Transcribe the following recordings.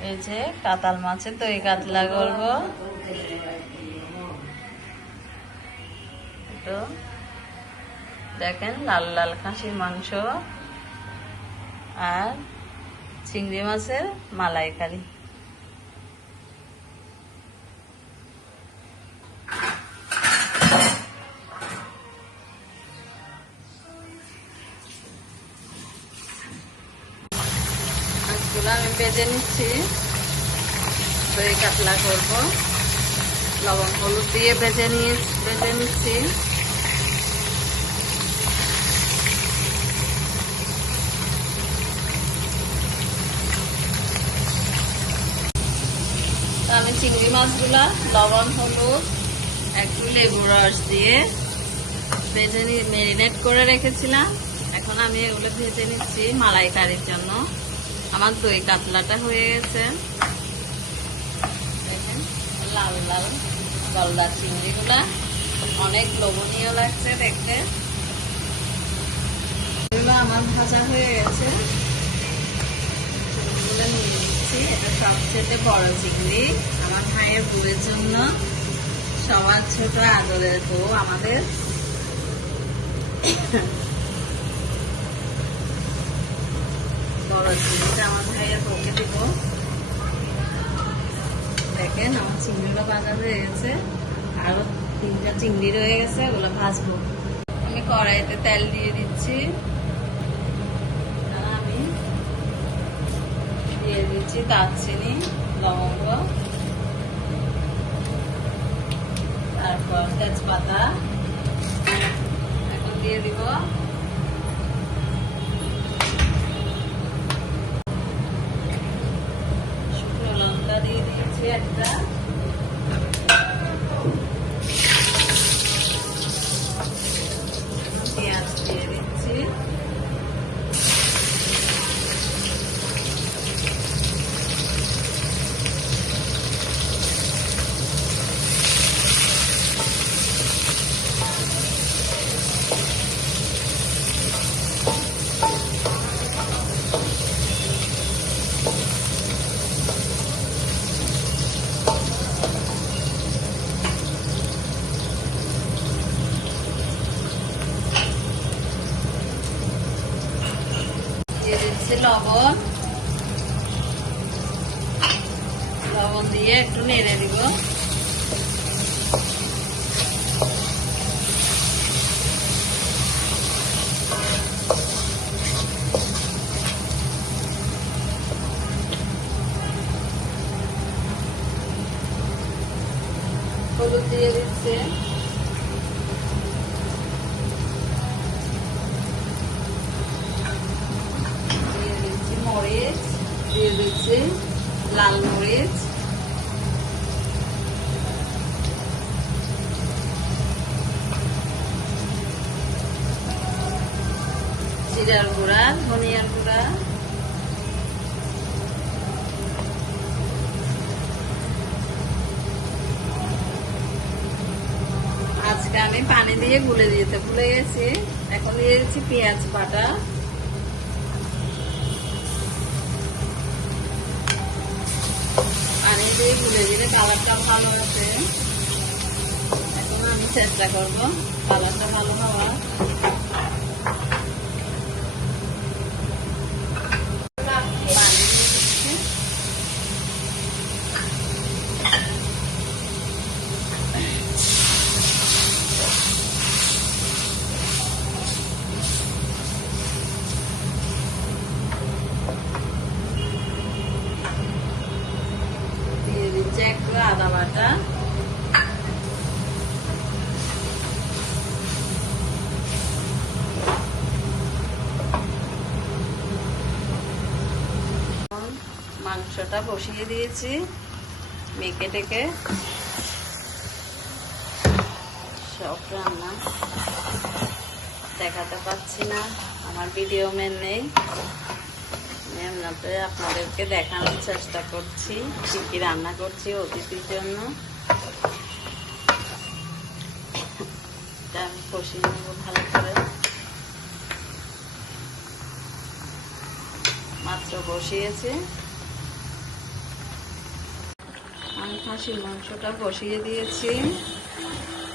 এই যে কাতাল মাছের দই কাতলা করব। দেখেন লাল লাল খাসির মাংস আর চিংড়ি মাছের মালাইকারি। বেজে নিচ্ছি। দই কাতলা করব। লবণ, হলুদ দিয়ে বেজে নিয়ে বেজে নিচ্ছি। আমি চিংড়ি মাছগুলা, লবণ, হলুদ, একটু লেবু রস দিয়ে ভেজে নিয়ে ম্যারিনেট করে রেখেছিলাম। এখন আমি এগুলো ভেজে নিচ্ছি মালাই কারির জন্য। আমার দই কাতলাটা হয়ে গেছে। দেখেন, লাল লাল গলদা চিংড়িগুলা। অনেক লোভনীয় লাগছে দেখতে। আমার ভাজা হয়ে গেছে। চিংড়িগুলো নিয়ে নিচ্ছি। সবচেয়ে বড় চিংড়ি। আমার ভাইয়ের বউয়ের জন্য। সবার ছোট আদরের বউ আমাদের। বড় চিংড়িটা আমার দিব দেখেন আমার চিংড়িগুলো ভাজা হয়ে গেছে। আরও তিনটা চিংড়ি রয়ে গেছে, ওগুলো ভাজবো। আমি কড়াইতে তেল দিয়ে দিচ্ছি। আমি দিয়ে দিচ্ছি দারচিনি, লবঙ্গ, তারপর তেজপাতা। এখন দিয়ে দিব শুকনো লঙ্কা দিয়ে দিয়েছি একটা পেঁয়াজ দিয়ে দিচ্ছি দিয়ে দিচ্ছি লবণ। লবণ দিয়ে একটু নেড়ে দিব। হলুদ দিয়ে দিচ্ছে দিয়ে দিচ্ছি মরিচ দিয়ে দিচ্ছি লাল মরিচ জিরার গুঁড়া ধনিয়ার গুঁড়া। আজকে আমি পানি দিয়ে গুলে দিতে ভুলে গেছি। এখন দিয়ে দিচ্ছি পেঁয়াজ বাটা। পানি দিয়ে গুলে দিলে কালারটা ভালো আছে এখন আমি চেষ্টা করব কালারটা ভালো হওয়ার পানি দিয়ে দিচ্ছি। দিয়ে দিচ্ছি একটু আদা বাটা এখন মাংসটা বসিয়ে দিয়েছি মেখে টেকে সব রান্না দেখাতে পাচ্ছি না, আমার ভিডিও মেন নেই। আমি আপনাদের, আপনাদেরকে দেখানোর চেষ্টা করছি, কি কি রান্না করছি অতিথির জন্য। কষিয়ে নেব ভালো করে। মাত্র বসিয়েছি আমি খাসির মাংসটা বসিয়ে দিয়েছি।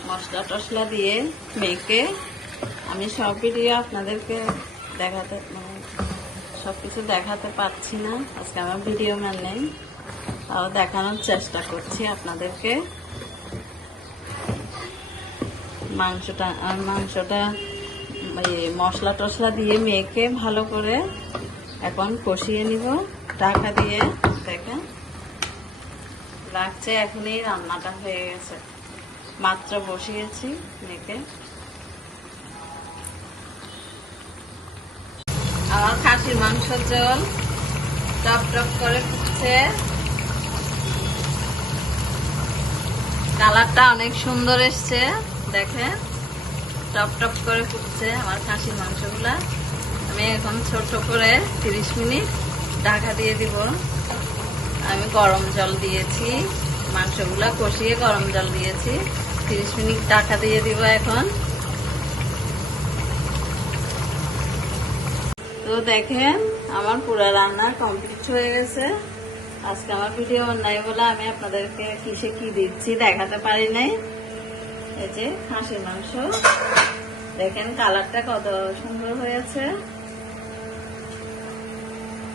মশলা টশলা দিয়ে মেখে আমি সব ভিডিও আপনাদেরকে দেখাতে মানে সব কিছু দেখাতে পারছি না। আজকে আমার ভিডিও ম্যান নেই। তাও দেখানোর চেষ্টা করছি আপনাদেরকে। মাংসটা মাংসটা মশলা টশলা দিয়ে মেখে ভালো করে এখন কষিয়ে নিব। ঢাকা দিয়ে লাগছে এখনই রান্নাটা হয়ে গেছে। মাত্র বসিয়েছি মেখে। আমার খাসির মাংস জল টপ টপ করে ফুটছে। কালারটা অনেক সুন্দর এসছে দেখেন টপ টপ করে ফুটছে আমার খাসির মাংসগুলা। আমি এখন ছোট করে তিরিশ মিনিট ঢাকা দিয়ে দিব। আমি গরম জল দিয়েছি, মাংসগুলো কষিয়ে গরম জল দিয়েছি। তিরিশ মিনিট টাকা দিয়ে দিব এখন। তো দেখেন, আমার পুরো রান্না কমপ্লিট হয়ে গেছে। আজকে আমার ভিডিও অন্যায় বলে আমি আপনাদেরকে কিসে কি দিচ্ছি দেখাতে পারি নাই। এই যে খাসির মাংস। দেখেন কালারটা কত সুন্দর হয়েছে।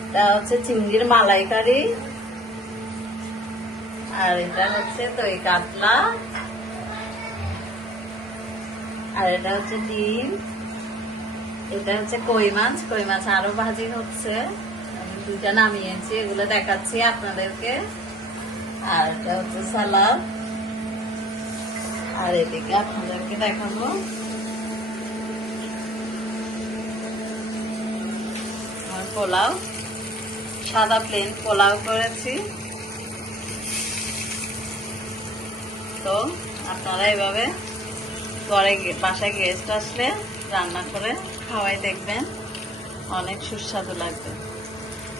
এটা হচ্ছে চিংড়ির মালাইকারি। আর এটা হচ্ছে দই কাতলা। আর এটা হচ্ছে ডিম। এটা হচ্ছে কই মাছ। কই মাছ আরও ভাজি হচ্ছে। আমি দুইটা নামিয়েছি, এগুলো দেখাচ্ছি আপনাদেরকে। আর এটা হচ্ছে সালাদ। আর এদিকে আপনাদেরকে দেখাবো। আমার পোলাও, সাদা প্লেন পোলাও করেছি। তো আপনারা এভাবে পরে বাসায় গেস্ট আসলে রান্না করে খাওয়াই দেখবেন। অনেক সুস্বাদু লাগবে।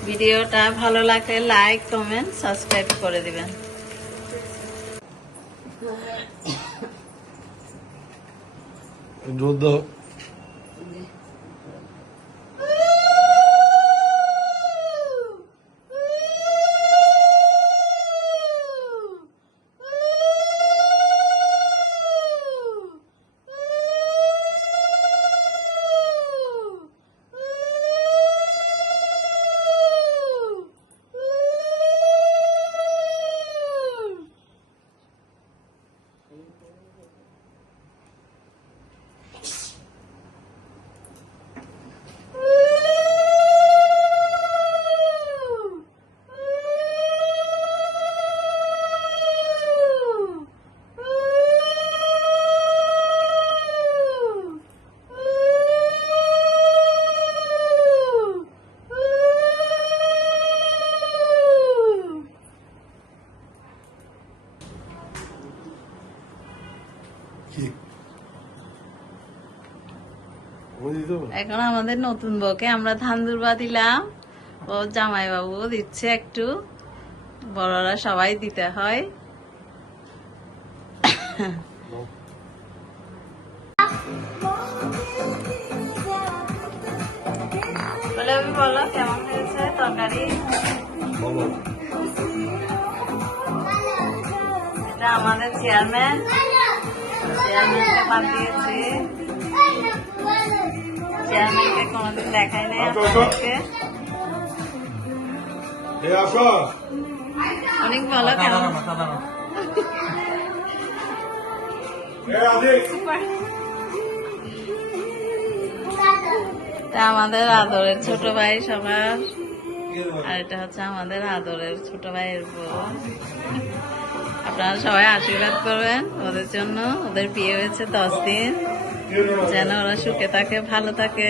ভিডিওটা ভালো লাগলে লাইক কমেন্ট সাবস্ক্রাইব করে দিবেন। দুধ দাও কি ওই দিতে হবে? এখন আমাদের নতুন বউকে আমরা ধান দুর্বা দিলাম। ও জামাই বাবু দিচ্ছে একটু। বড়রা সবাই দিতে হয়। বলে কেমন হয়েছে তরকারি? এটা আমাদের চেয়ারম্যান চেয়ারম্যানকে বাদ দিয়েছি দেখাই নাই অনেক এটা আমাদের আদরের ছোট ভাই সবার, আর এটা হচ্ছে আমাদের আদরের ছোট ভাইয়ের বউ। আপনারা সবাই আশীর্বাদ করবেন ওদের জন্য। ওদের বিয়ে হয়েছে দশ দিন। যেন ওরা সুখে থাকে ভালো থাকে।